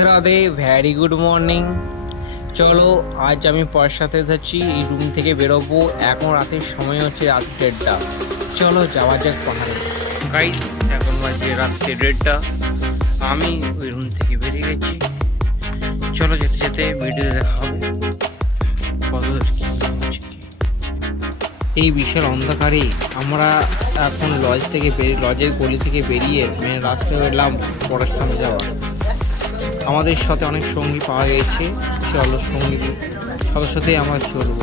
Radhe Radhe, vary good morning. চলো, আজ আমি পরের সাথে এসেছি, এই রুম থেকে বেরোবো। এখন রাতের সময় হচ্ছে রাত 1:30। চলো যাওয়া যাক পাহাড়ে। গাইস, এখন বাজে রাত্রে 1:30। আমি ওই রুম থেকে বেরিয়ে গেছি। চলো যেতে যেতে ভিডিওতে দেখা হবে কত দূর কি হচ্ছে। এই বিশাল অন্ধকারে আমরা এখন লজের গলি থেকে বেরিয়ে রাস্তায় এলাম পড়াশোনা যাওয়া। আমাদের সাথে অনেক সঙ্গী পাওয়া গেছে। চলো সঙ্গীদের সবার সাথে আমরা চলবো।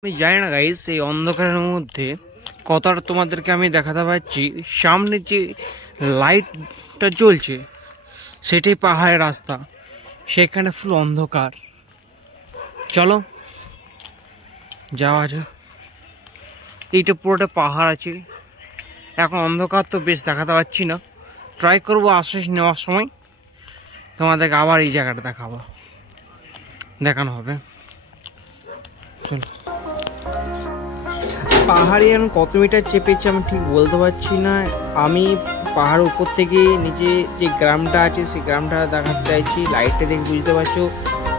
আমি জানি না গাইস, এই অন্ধকারের মধ্যে কতটা তোমাদেরকে আমি দেখাতে পারছি। সামনে যে লাইটটা জ্বলছে সেটাই পাহাড়ের রাস্তা, সেখানে ফুল অন্ধকার। চলো যাওয়া যাক। এইটা পুরোটা পাহাড় আছে। এখন অন্ধকার তো বেশ দেখাতে পারছি না। ট্রাই করবো আশ্বাস নেওয়ার সময় তোমাদেরকে আবার এই জায়গাটা দেখানো হবে। চলো, পাহাড়ে এখন কত মিটার চেপেছি আমি ঠিক বলতে পারছি না। আমি পাহাড়ের উপর থেকে নিচে যে গ্রামটা আছে সেই গ্রামটা দেখাতে চাইছি। লাইটটা দেখে বুঝতে পারছো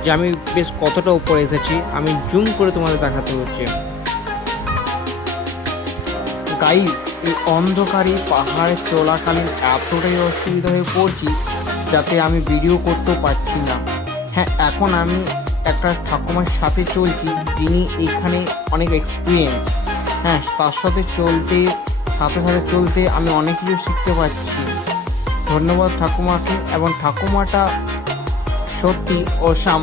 যে আমি বেশ কতটা উপরে এসেছি। আমি জুম করে তোমাদের দেখাতে হচ্ছে। গাইস, এই অন্ধকারে পাহাড়ে চলাকালীন এতটাই অসুবিধা হয়ে পড়ছি যাতে আমি ভিডিও করতেও পারছি না। হ্যাঁ, এখন আমি একটা ঠাকুমার সাথে চলছি যিনি এখানে অনেক এক্সপিরিয়েন্স। হ্যাঁ, তার সাথে চলতে আমি অনেক কিছু শিখতে পারছি। ধন্যবাদ ঠাকুমাকে। এবং ঠাকুমাটা সত্যি অসাম,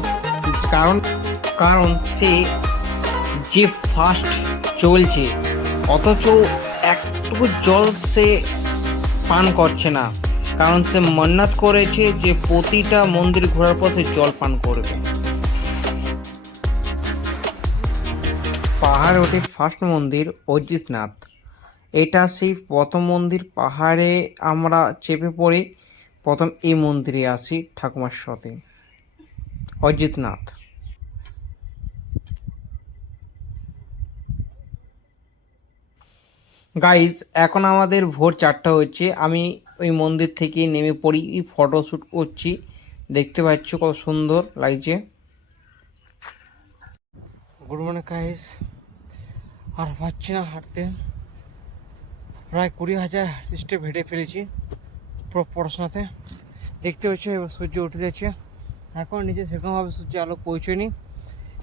কারণ সে যে ফাস্ট চলছে অথচ একটুকু জল সে পান করছে না, কারণ সে মান্নাত করেছে যে প্রতিটা মন্দির ঘোরার পথে জল পান করবে। পাহাড়ে ওঠে ফার্স্ট মন্দির অজিতনাথ। এটা সেই প্রথম মন্দির। পাহাড়ে আমরা চেপে পড়ে প্রথম এই মন্দিরে আসি ঠাকুমার সাথে, অজিতনাথ। গাইজ, এখন আমাদের ভোর 4টা হচ্ছে। আমি ওই মন্দির থেকে নেমে পড়ি, ফটোশ্যুট করছি। দেখতে পাচ্ছ কত সুন্দর লাগছে। Good morning guys. আর পাচ্ছি না হাঁটতে, প্রায় 20,000 স্টেপ হেঁটে ফেলেছি পুরো পড়াশোনাতে। দেখতে পাচ্ছি এবার সূর্য উঠে যাচ্ছে। এখন নিচে সেরকমভাবে সূর্য আলো পৌঁছয়নি।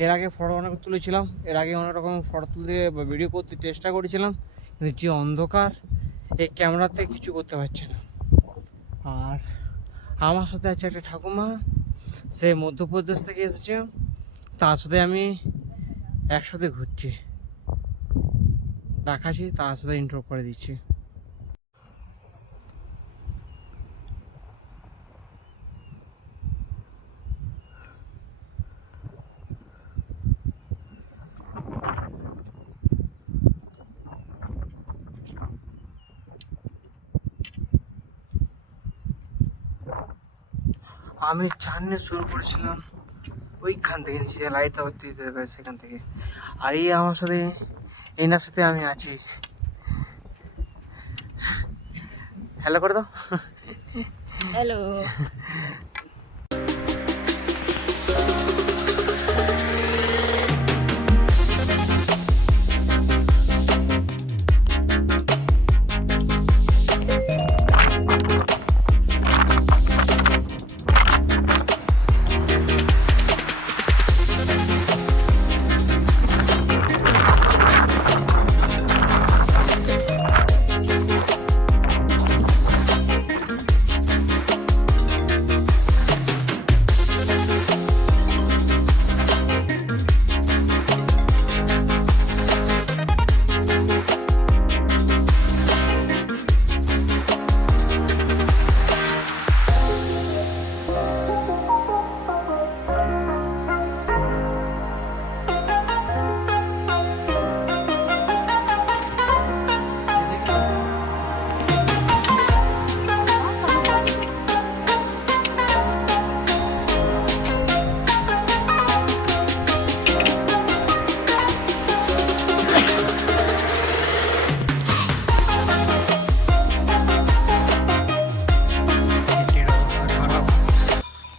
এর আগে ফটো অনেক তুলেছিলাম, এর আগে অনেক রকম ফটো তুলতে বা ভিডিও করতে চেষ্টা করেছিলাম, কিন্তু যে অন্ধকার এই ক্যামেরাতে কিছু করতে পারছে না। আর আমার সাথে আছে একটা ঠাকুমা, সে মধ্যপ্রদেশ থেকে এসেছে। তার সাথে আমি একসাথে ঘুরছি, দেখাচ্ছি, তার সাথে ইন্ট্রো করে দিচ্ছি। আমি জার্নি শুরু করেছিলাম ওইখান থেকে, নিচে যে লাইটটা হচ্ছে সেখান থেকে। আর এই আমার সাথে এনার সাথে আমি আছি। হ্যালো করে দাও। হ্যালো।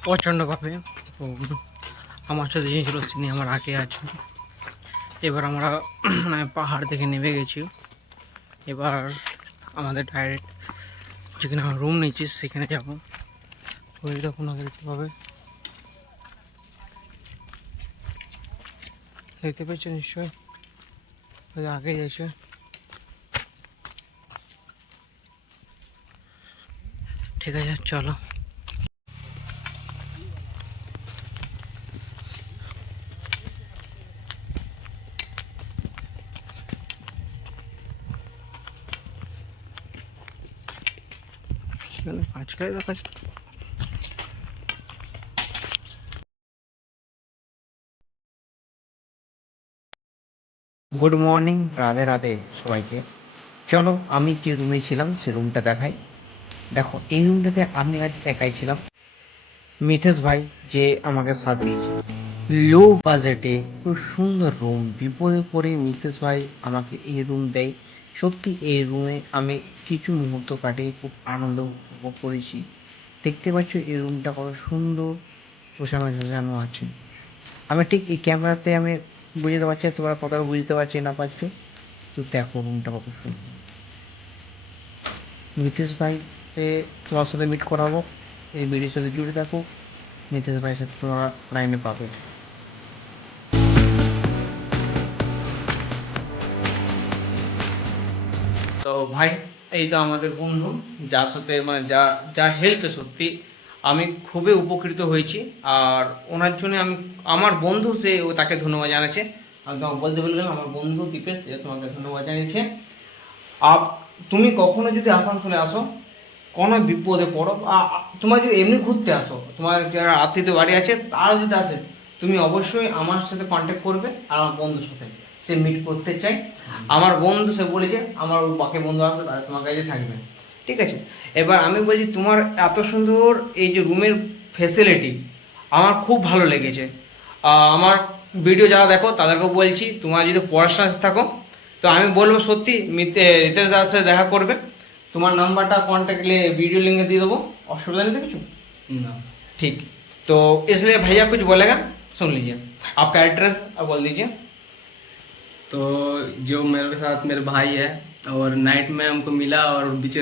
প্রচণ্ডভাবে। তো আমার সাথে যিনি ছিল তিনি আমার আগে আছে। এবার আমরা মানে পাহাড় থেকে নেমে গেছি। এবার আমাদের ডাইরেক্ট যেখানে আমরা রুম নিয়েছি সেখানে যাবো। ওই দেখুন আগে দেখতে পাবে, দেখতে পেয়েছো নিশ্চয়ই, ওই আগে যাইছে। ঠিক আছে চলো। আজকে দেখা গুড মর্নিং, রাধে রাধে সবাইকে। চলো আমি যে রুমে ছিলাম সে রুমটা দেখাই। দেখো এই রুমটাতে আমি আজ একাই ছিলাম। মিথেশ ভাই যে আমাকে সাথ দিয়েছে, লো বাজেটে খুব সুন্দর রুম, বিপদে পড়ে মিথেশ ভাই আমাকে এই রুম দেয়। সত্যি এই রুমে আমি কিছু মুহূর্ত কাটিয়ে খুব আনন্দ উপভোগ করেছি। দেখতে পাচ্ছ এই রুমটা কত সুন্দর গোছানো সাজানো আছে। আমি ঠিক এই ক্যামেরাতে আমি বুঝতে পারছি, তোমরা কতটা বুঝতে পারছি না পারছো, তো দেখো রুমটা কত সুন্দর। নীতিশ ভাইকে তোমার সাথে মিট করাবো, এই ভিডিওর সাথে জুড়ে থাকো। নীতিশ ভাইয়ের সাথে তোমরা লাইনে পাবে। তো ভাই এই তো আমাদের বন্ধু, যার সাথে মানে যা হেল্পে সত্যি আমি খুবই উপকৃত হয়েছি। আর ওনার জন্য আমি, আমার বন্ধু সে ও তাকে ধন্যবাদ জানাচ্ছে। আমি তোমাকে বলতে বললাম আমার বন্ধু দীপেশ তোমাকে ধন্যবাদ জানিয়েছে। তুমি কখনো যদি আসানসোলে আসো, কোনো বিপদে পড়ো, তোমার যদি এমনি ঘুরতে আসো, তোমার যারা আত্মীয় বাড়ি আছে তারা যদি আসে, তুমি অবশ্যই আমার সাথে কন্ট্যাক্ট করবে। আর আমার বন্ধুর সাথে সে মিট করতে চাই। আমার বন্ধু সে বলেছে আমার ওর বাকি বন্ধু আসবে তারা তোমার কাছে থাকবে, ঠিক আছে। এবার আমি বলছি তোমার এত সুন্দর এই যে রুমের ফেসিলিটি আমার খুব ভালো লেগেছে। আমার ভিডিও যারা দেখো তাদেরকেও বলছি, তোমার যদি পড়াশোনা থাকো তো আমি বলবো সত্যি রিতেশ দাসের সাথে দেখা করবে। তোমার নাম্বারটা कॉन्टैक्ट वीडियो लिंक दे देवो, असुविधा नहीं कुछ ना, ठीक। तो इसलिए भैया कुछ बोलेगा, सुन लीजिए। आपका एड्रेस अब बोल दीजिए। तो जो मेरे साथ मेरे भाई है और नाइट में हमको मिला और बीच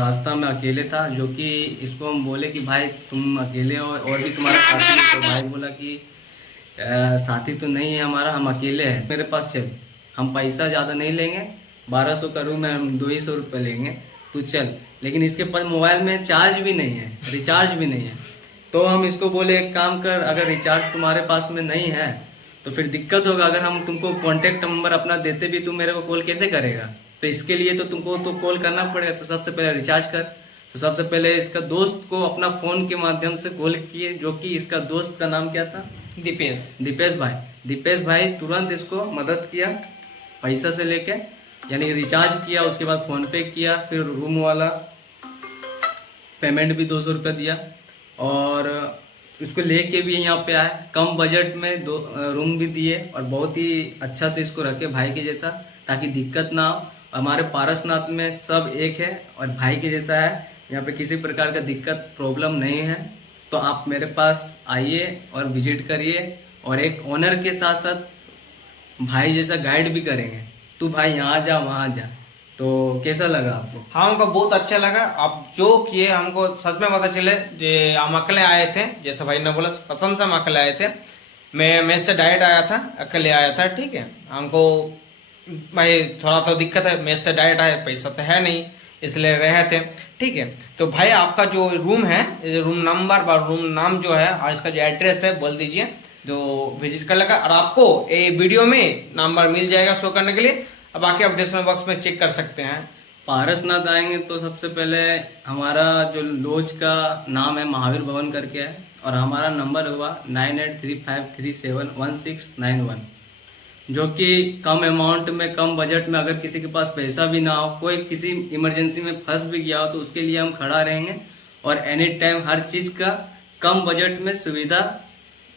रास्ता में अकेले था, जो कि इसको हम बोले कि भाई तुम अकेले हो और भी तुम्हारा साथी है, तो भाई बोला कि साथी तो नहीं है हमारा, हम अकेले हैं, मेरे पास चल, हम पैसा ज़्यादा नहीं लेंगे, 1200 का रूम है, हम 200 रुपये लेंगे, तू चल। लेकिन इसके पास मोबाइल में चार्ज भी नहीं है, रिचार्ज भी नहीं है। तो हम इसको बोले एक काम कर, अगर रिचार्ज तुम्हारे पास में नहीं है तो फिर दिक्कत होगा, अगर हम तुमको कॉन्टेक्ट नंबर अपना देते भी तुम मेरे को कॉल कैसे करेगा, तो इसके लिए तो तुमको तो कॉल करना पड़ेगा, तो सबसे पहले रिचार्ज कर। तो सबसे पहले इसका दोस्त को अपना फ़ोन के माध्यम से कॉल किए, जो कि इसका दोस्त का नाम क्या था, दीपेश भाई। दीपेश भाई तुरंत इसको मदद किया पैसा से लेके, यानी रिचार्ज किया, उसके बाद फ़ोन पे किया, फिर रूम वाला पेमेंट भी 200 रुपये दिया, और इसको लेके भी यहाँ पे आए, कम बजट में 2 रूम भी दिए, और बहुत ही अच्छा से इसको रखे भाई के जैसा, ताकि दिक्कत ना हो। हमारे पारसनाथ में सब एक है और भाई के जैसा है, यहाँ पे किसी प्रकार का दिक्कत प्रॉब्लम नहीं है। तो आप मेरे पास आइए और विजिट करिए, और एक ओनर के साथ साथ भाई जैसा गाइड भी करेंगे, तू भाई यहाँ जा वहाँ जा। तो कैसा लगा आपको? हाँ हमको बहुत अच्छा लगा। आप जो किए हमको सच में पता चले, जे हम अकेले आए थे, जैसे भाई ने बोला कसम से हम अकेले आए थे। मैं से डायरेक्ट आया था, अकेले आया था, ठीक है। हमको भाई थोड़ा तो दिक्कत है, मेज से डायरेक्ट आए, पैसा तो है नहीं इसलिए रहे थे, ठीक है। तो भाई आपका जो रूम है, रूम नंबर व रूम नाम जो है और इसका जो एड्रेस है बोल दीजिए, जो विजिट कर लेगा। और आपको ये वीडियो में नंबर मिल जाएगा शो करने के लिए, अब बाकी आप डिस्क्रिप्शन बॉक्स में चेक कर सकते हैं। पारसनाथ आएंगे तो सबसे पहले हमारा जो लॉज का नाम है महावीर भवन करके है, और हमारा नंबर हुआ 9835371691, जो कि कम अमाउंट में, कम बजट में, अगर किसी के पास पैसा भी ना हो, कोई किसी इमरजेंसी में फंस भी गया हो, तो उसके लिए हम खड़ा रहेंगे, और एनी टाइम हर चीज़ का कम बजट में सुविधा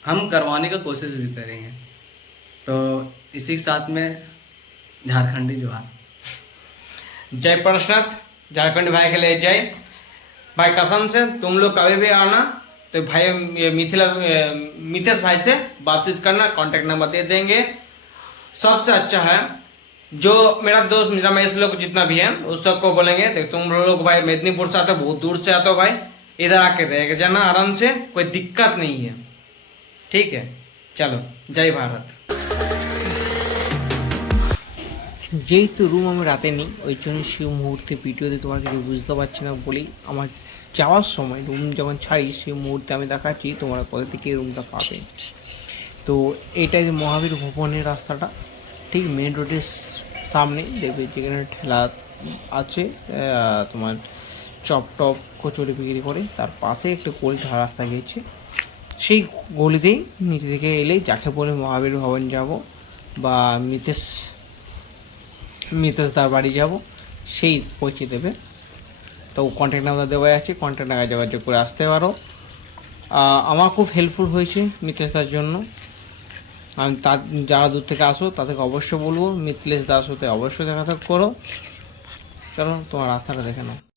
हम करवाने का कोशिश भी करेंगे। तो इसी के साथ में झारखंडी जोहार। जय पारसनाथ, झारखंड भाई के लिए जय। भाई कसम से तुम लोग कभी भी आना, तो भाई ये मिथेश भाई से बातचीत करना, कांटेक्ट नंबर दे देंगे। सबसे अच्छा है जो मेरा दोस्त मेरा मैं इस लोग जितना भी है उस सबको बोलेंगे देख तुम लोग भाई मेदिनीपुर से आते हो, बहुत दूर से आते हो भाई, इधर आके रह जाना आराम से, कोई दिक्कत नहीं है, ठीक है। चलो जय भारत। যেহেতু রুম আমি রাতে নিই ওই জন্য সেই মুহূর্তে ভিডিওতে তোমার কিছু বুঝতে পারছি না বলেই আমার যাওয়ার সময় রুম যখন ছাড়ি সেই মুহূর্তে আমি দেখাচ্ছি তোমরা কোথা থেকে রুমটা পাবে। তো এটাই যে মহাবীর ভবনের রাস্তাটা, ঠিক মেন রোডের সামনে দেখবে যেখানে ঠেলা আছে তোমার চপ টপ কচুরি বিক্রি করে, তার পাশে একটা গলিটা রাস্তা গিয়েছে, সেই গলিতেই নিচে থেকে এলেই যাকে বলে মহাবীর ভবন যাব বা মিতেশদার বাড়ি যাব সেই পৌঁছে দেবে। তো কন্ট্যাক্ট নাম্বার দেওয়া আছে, কন্ট্যাক্ট নাম্বার যোগাযোগ করে আসতে পারো। আমার খুব হেল্পফুল হয়েছে মিতেশদার জন্য। আমি যারা দূর থেকে আসো তাদেরকে অবশ্যই বলবো মিথিলেশ দার সাথে অবশ্যই দেখা করো। চলো তোমার রাস্তাটা দেখে নাও।